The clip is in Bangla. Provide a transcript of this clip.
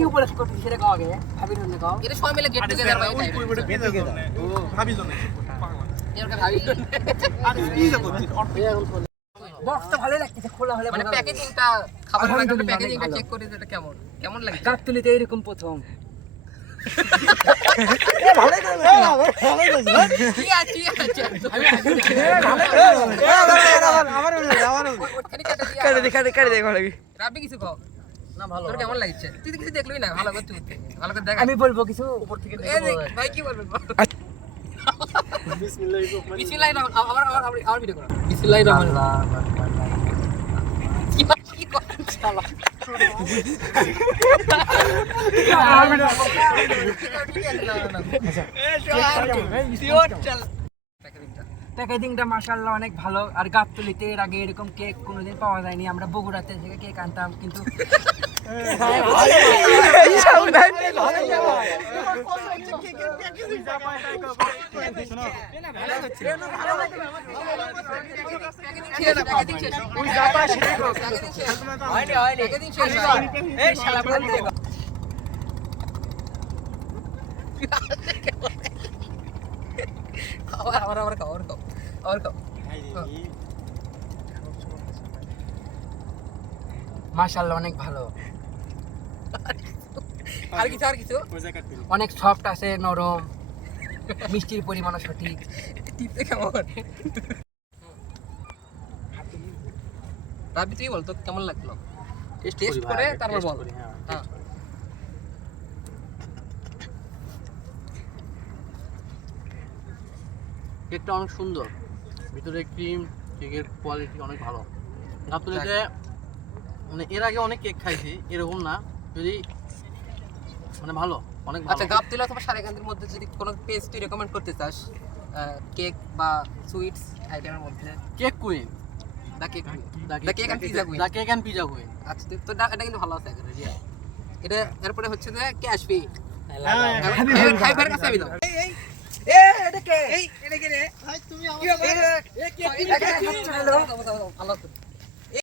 কি উপলক্ষ করতে সেটা কও আগে ভাবির জন্য কও এটা সবাই মিলে গেট টুগেদার ভাই তাই ও ভাবি জন্য এর কথা ভাবি আরে কি যাব বক্সটা ভালো লাগছে খোলা হলে মানে প্যাকেজিংটা খাবারের আগে প্যাকেজিংটা চেক করে এটা কেমন কেমন লাগে গাবতলিতে এরকম প্রথম কি আছে রাবি কিছু কও না ভালো তোর কেমন লাগছে তুই তো কিছু দেখলই না ভালো করে তুই ভালো করে দেখ আমি বলবো কিছু উপর থেকে ভাই কি বলবেন বিসমিল্লাহির রহমান আবার ভিডিও করো বিসমিল্লাহির রহমান কি করেন শালা প্যাকেজিংটা মাশাআল্লাহ অনেক ভালো আর গাবতলিতে এর আগে এরকম কেক কোনোদিন পাওয়া যায়নি আমরা বগুড়াতে থেকে কেক আনতাম কিন্তু আবার খাও মাশাআল্লাহ অনেক ভালো আর কিছু অনেক সফট আছে নরম মিষ্টির পরিমাণও সঠিক টিপতে কেমন রাবি তুই বল তো কেমন লাগলো টেস্ট করে তারপর বল হ্যাঁ কেকটা অনেক সুন্দর ভিতরে ক্রিম কেকের কোয়ালিটি অনেক ভালো গাবতলিতে মানে এর আগে অনেক কেক খাইছি এরকম না যদি মানে ভালো অনেক ভালো আচ্ছা গাবতলি অথবা সারেগান্ধীর মধ্যে যদি কোনো পেস্ট্রি রেকমেন্ড করতে চাস কেক বা সুইটস আইটেমের মধ্যে cake queen the cake and pizza queen the cake and pizza queen আচ্ছা তো এটা কিন্তু ভালো আছে একেবারে রিয়া এটা এরপরে হচ্ছে যে ক্যাশ পে হাই ফার কাছে দাও এটা কে এটা কে রে ভাই তুমি আমার কি হবে এ কে খাচ্ছ হলো ভালো